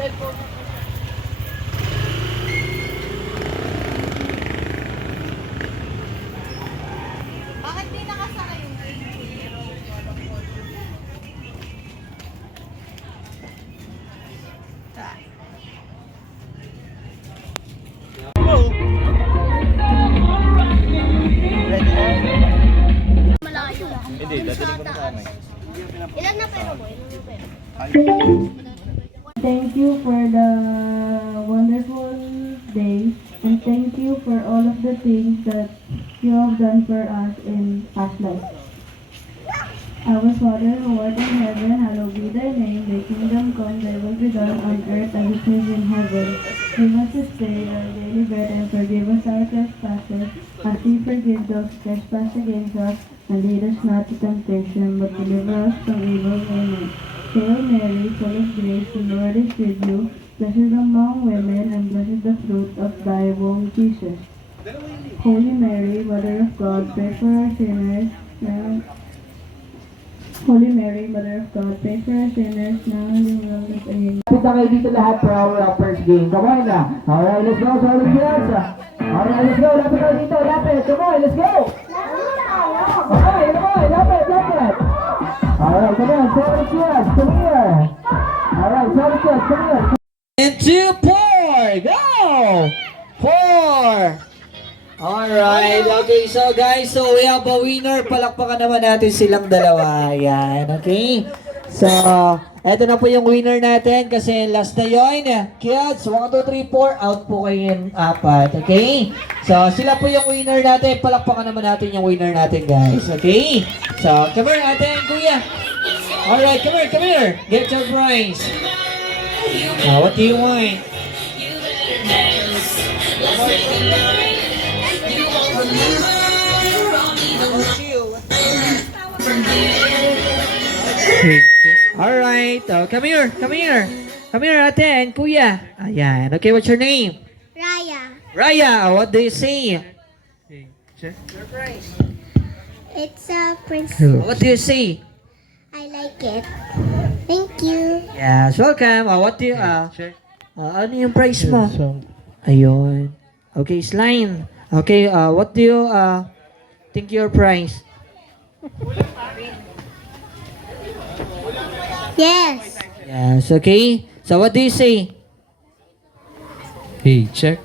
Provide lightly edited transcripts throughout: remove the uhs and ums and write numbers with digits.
Bakit di nakasakay yung malayo? Hindi, dadaling ko na sa amin. Ilan na pera mo? Ilan na pera? Thank you for the wonderful day, and thank you for all of the things that you have done for us in past life. Our Father who art in heaven, hallowed be thy name. Thy kingdom come, thy will be done on earth as it is in heaven. Give us this day our daily bread, and forgive us our trespasses, as we forgive those who trespass against us. And lead us not to temptation, but deliver us from evil. Amen. Hail Mary, full of grace, the Lord is with you. Blessed among women, and blessed the fruit of thy womb, Jesus. Holy Mary, Mother of God, pray for our sinners now. Holy Mary, Mother of God, pray for our sinners now and in the hour of our death. Punta kayo dito lahat for our first game. Come on na. Alright, let's go. Solid kids. Alright, let's go. Lapit tayo dito. Lapit. Come on, let's go. Okay, come on. Lapit. Alright, come on. Solid kids. Come here. Alright, solid kids. Come here. And 2, 4, go! 4. Alright, okay, so guys, so we have a winner. Palakpakan naman natin silang dalawa. Ayan, okay? So, eto na po yung winner natin kasi last na yun. Kids, 1, 2, 3, 4, out po kayo yung 4, okay? So, sila po yung winner natin. Palakpakan naman natin yung winner natin, guys, okay? So, come here natin, kuya. Alright, come here. Get your prize. What do you want? Alright, come here, ate and kuya. Ayan, okay, what's your name? Raya, what do you say? It's a prince. What do you say? I like it. Thank you. Yes, welcome. What do you, ano yung price mo? Ayun. Okay, slime. Okay, what do you, think your price? Yes. Yes, okay. So what do you say? Hey, check.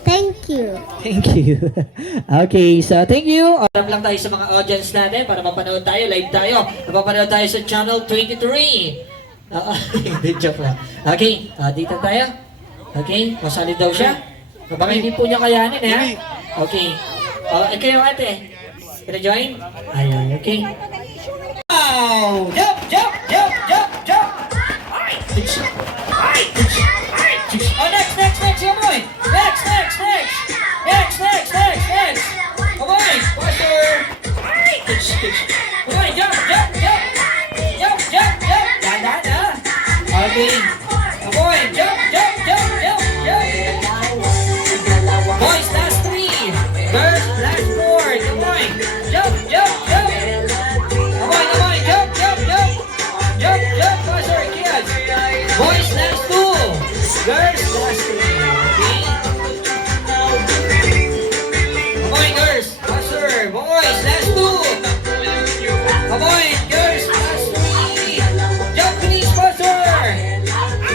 Thank you. Thank you. Okay, so thank you. Alam lang tayo sa mga audience natin para mapanood tayo, live tayo. Mapapanood tayo sa channel 23. Hindi, joke lang. Okay, dito tayo. Okay, masalid daw siya. Baka hindi po niya kayanin, ha? Okay. Kayo ate. Can I join? Ayan, okay. Wow! Jump! Oh, next, come on! Next! Come on, faster! Come on, jump! Dahan, ha? Okay. Come on, jump! Boys, last 3. Girls, last 4. Come on, jump! Come on, jump! Faster, kids! Boys, last 2. Girls, last 3. Okay? Come on, girls, faster! Boys, last 2. Come on, girls, last 3. Jump, please, faster! Come on!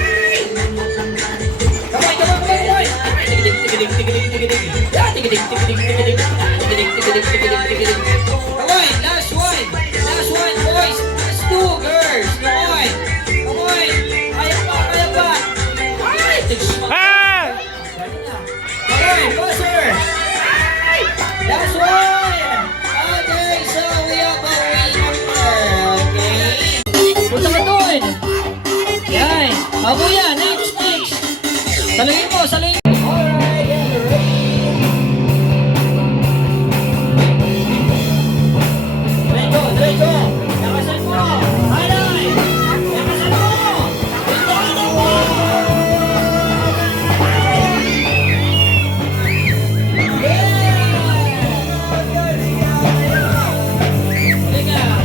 Come on, last one, boys. Last 2, girls. Come on. Kaya pa. Come on, faster. Last one. Okay, so we have a winner. Okay. Punta ka doon. Yan. Kuya, next. Salungin mo. Diretso! Lakasan mo! Alay! Lakasan mo! Ito mo! Halika!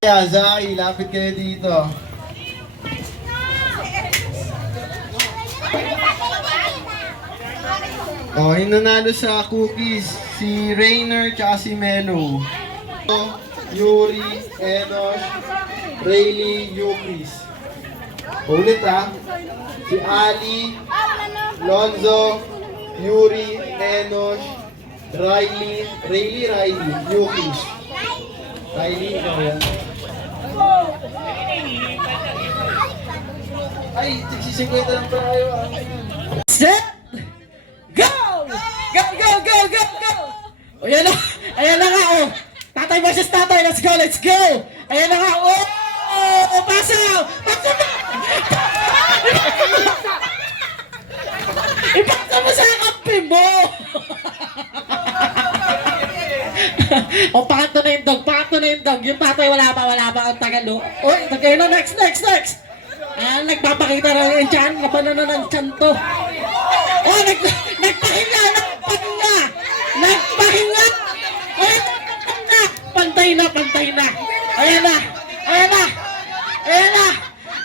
Kaya, Zaki, lapit kayo dito. Oh, hinanalo sa cookies si Rainer tsaka si Melo. Yuri, Enos, Rayleigh, Yukis. Ulit ha. Si Ali, Lonzo, Yuri, Enos, Rayleigh, Yukis. Riley, ikaw yan. Ay, nagsisikwenta lang tayo. Set! Go! Go, go, go, go, go! O yan na, ayan na nga oh. Tatay versus tatay, let's go, let's go! Ayan na nga, oh! Oh, pasa! Pasa na! Ipasa mo sa kampi mo! O, pangatlo na yung dog, pangatlo na yung dog. Yung tatay wala pa ang tagalo. Uy, tagay na, next! Ah, nagpapakita na yung tiyan, labanan na ng tiyan to. Oh, nagpahinga! Ay, pantay na! Ayan na!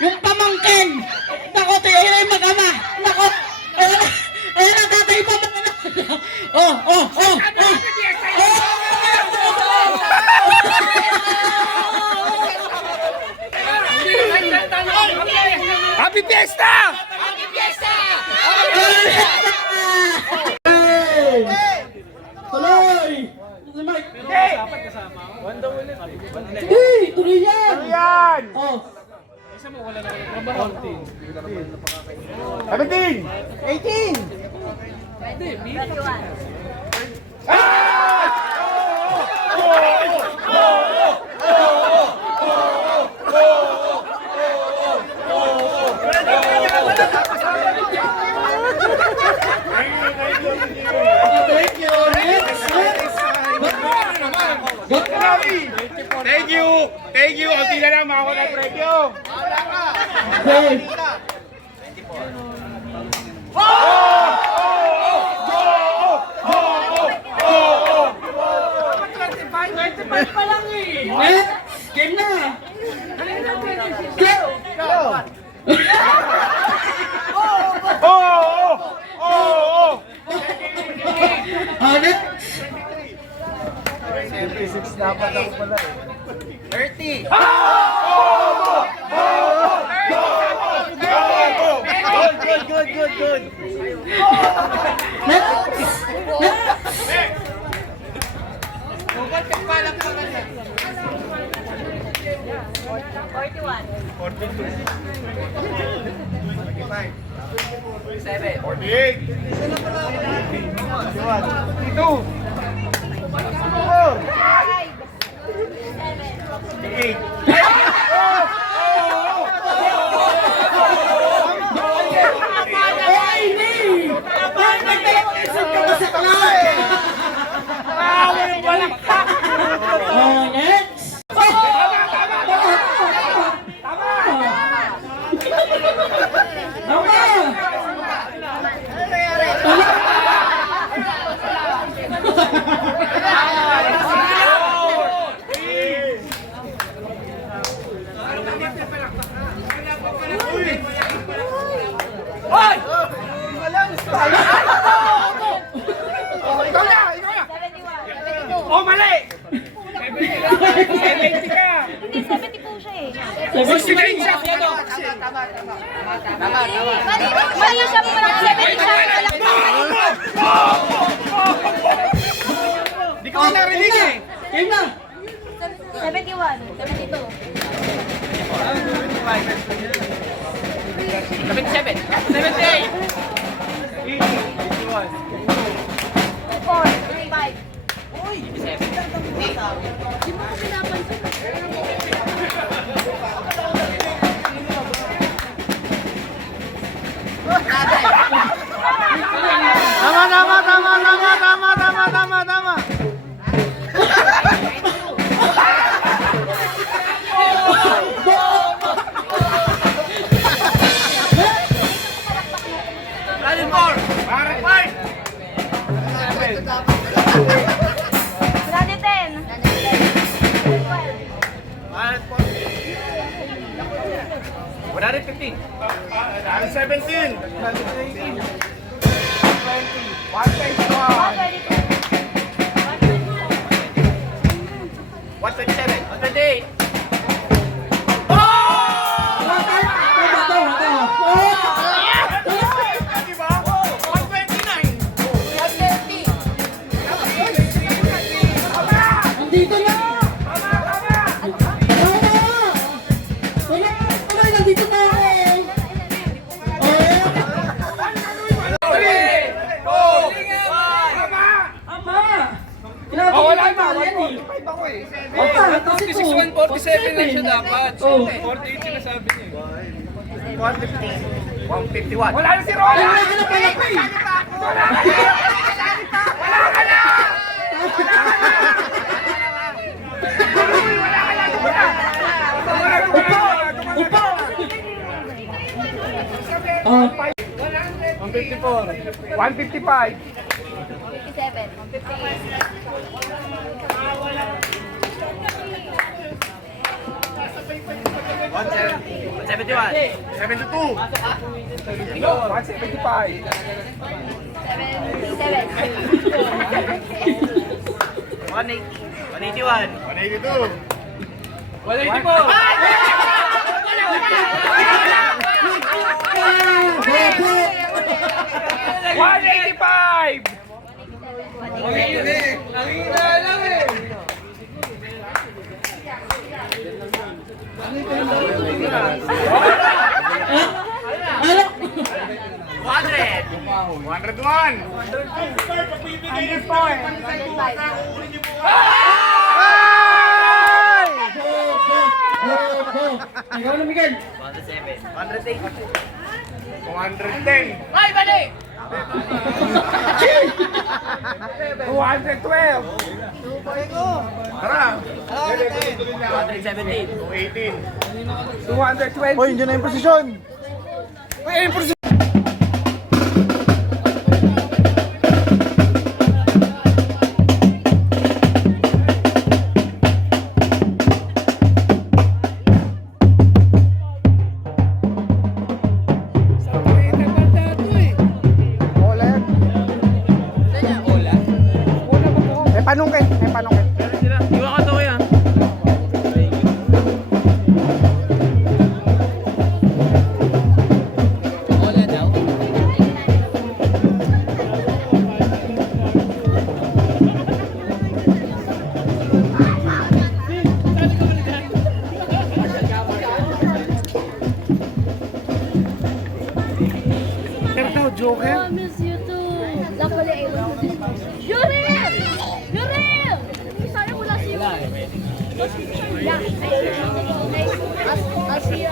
Yung pamangkin! Nako, tayo na yung mag-ama! Nako! Ayan na, tatay pa mga na! Oh! Happy Fiesta! Tuloy! Hey! Tuloy yan! Oh! 17! 18! Thank you! Unti na lang, makakuha ng premyo! Game na! Ano? 6 dapat ako pala eh. 30! Good! Oh, next! Oh, mali! 70 ka! Hindi, 70 po siya eh. Sigaling siya! Mali siya po lang 70 siya. Di ko narinig eh! Game na! 71, 72. 4, 5. Tama! Para 5! Dari 15. Dari 17. 127. 128. Diba? 129. Nandito na! Wala, nandito na ako! Oh, wala na. 145 ako eh. 46, 147 lang siya dapat. Oh. 48 sinasabi niya. 150. 151. Wala na si Rola! Wala ka na pala! Oh, 154. 155. 171. 72. 175. 181. 182. 185. ano? 100. 101. Ikaw na, Miguel. 107. 108. 210. Ay, bali! 212. Tara. 117. 218. 220. Hoy, yun na yung posisyon. Iwa ka to yan. I miss you too. Luckily, I was with this. Yuril! Yuril! Sayang wala si Yuril. Yeah, I'll see you.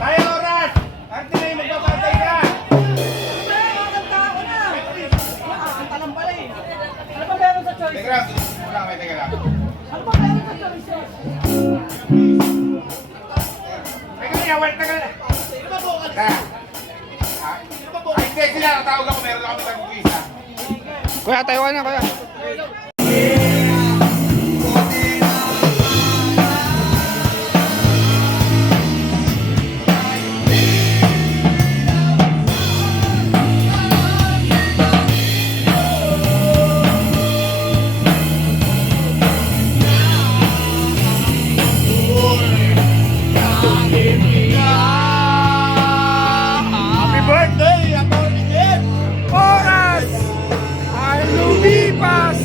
Tayo oras! Arte na yung magbabatay ka! Teka lang, wala kayo, teka lang. Teka lang, wala, teka lang. Teka. Ay, hindi sila, natawag ako, meron lang kami tag-uisa. Kuya, tayo ka na, kuya. Happy birthday, Atty. Jeff! Oras ay lumipas!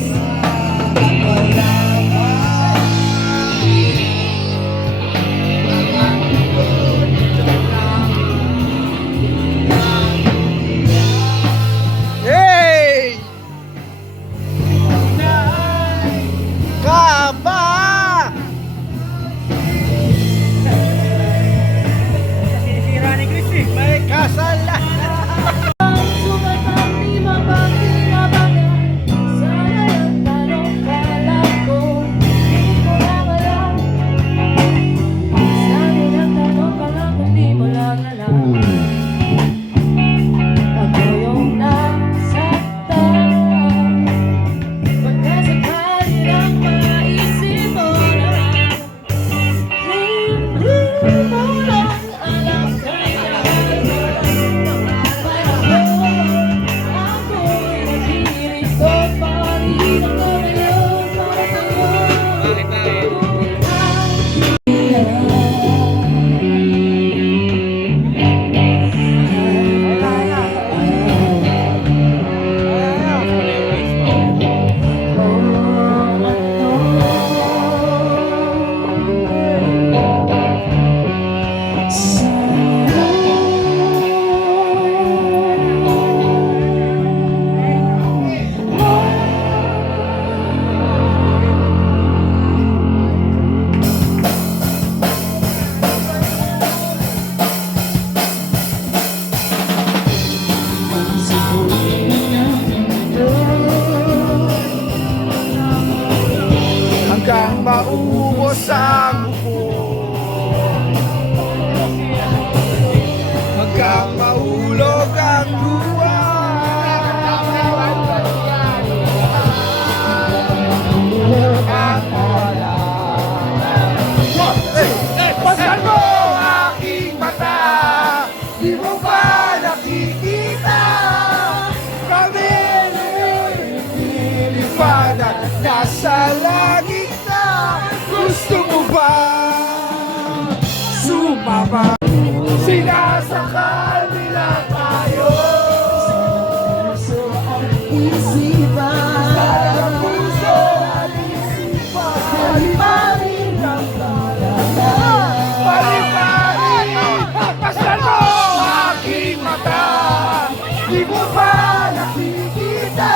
mo pa nakikita.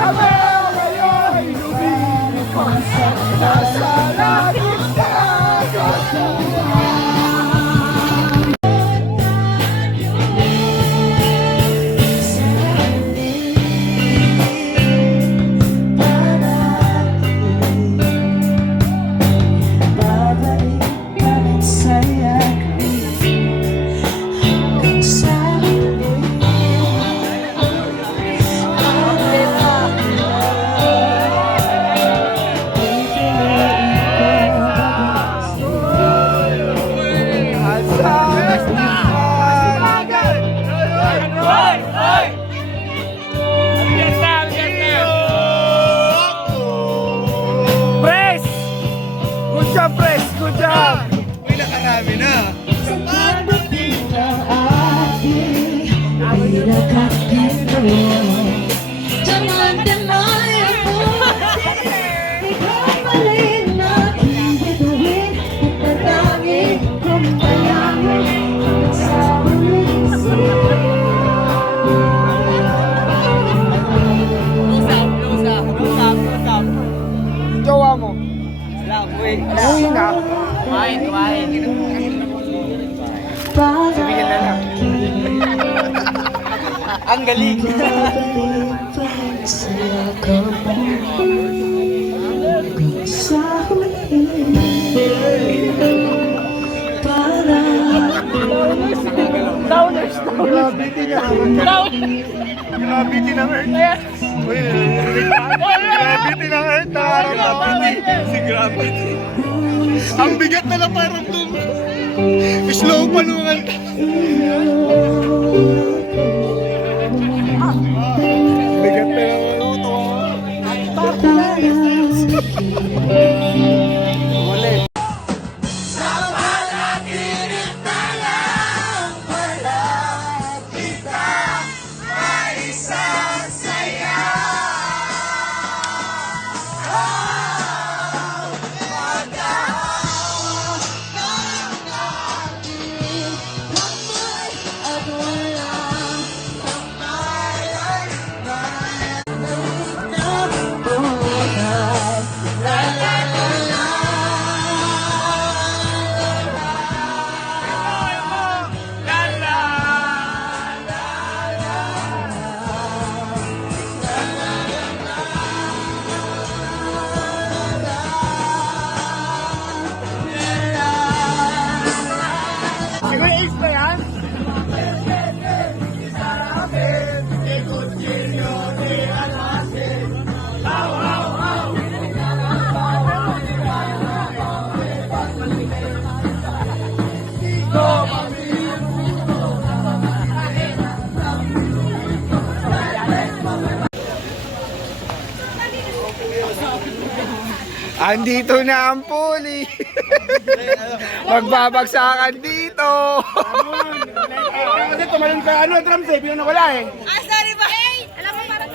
Ang ngayon lumilipas nasa langit ka. Press! Good job, Press! Good job! Uy, nakarami na. Jowa mo. Uy na. Kumain. Sabihin na lang. Ang galing. Gravity ng Earth. Uy, gravity ng Earth. Gravity. Si Gravity. Ang bigat na lang parang dum. Slow palungan. Bigat na lang ang auto. Ulit. Andito na ang puli. Magbabagsakan dito. Kasi tumalon sa drums eh, biglang nawala eh. Ah, sorry ba? Alam mo parang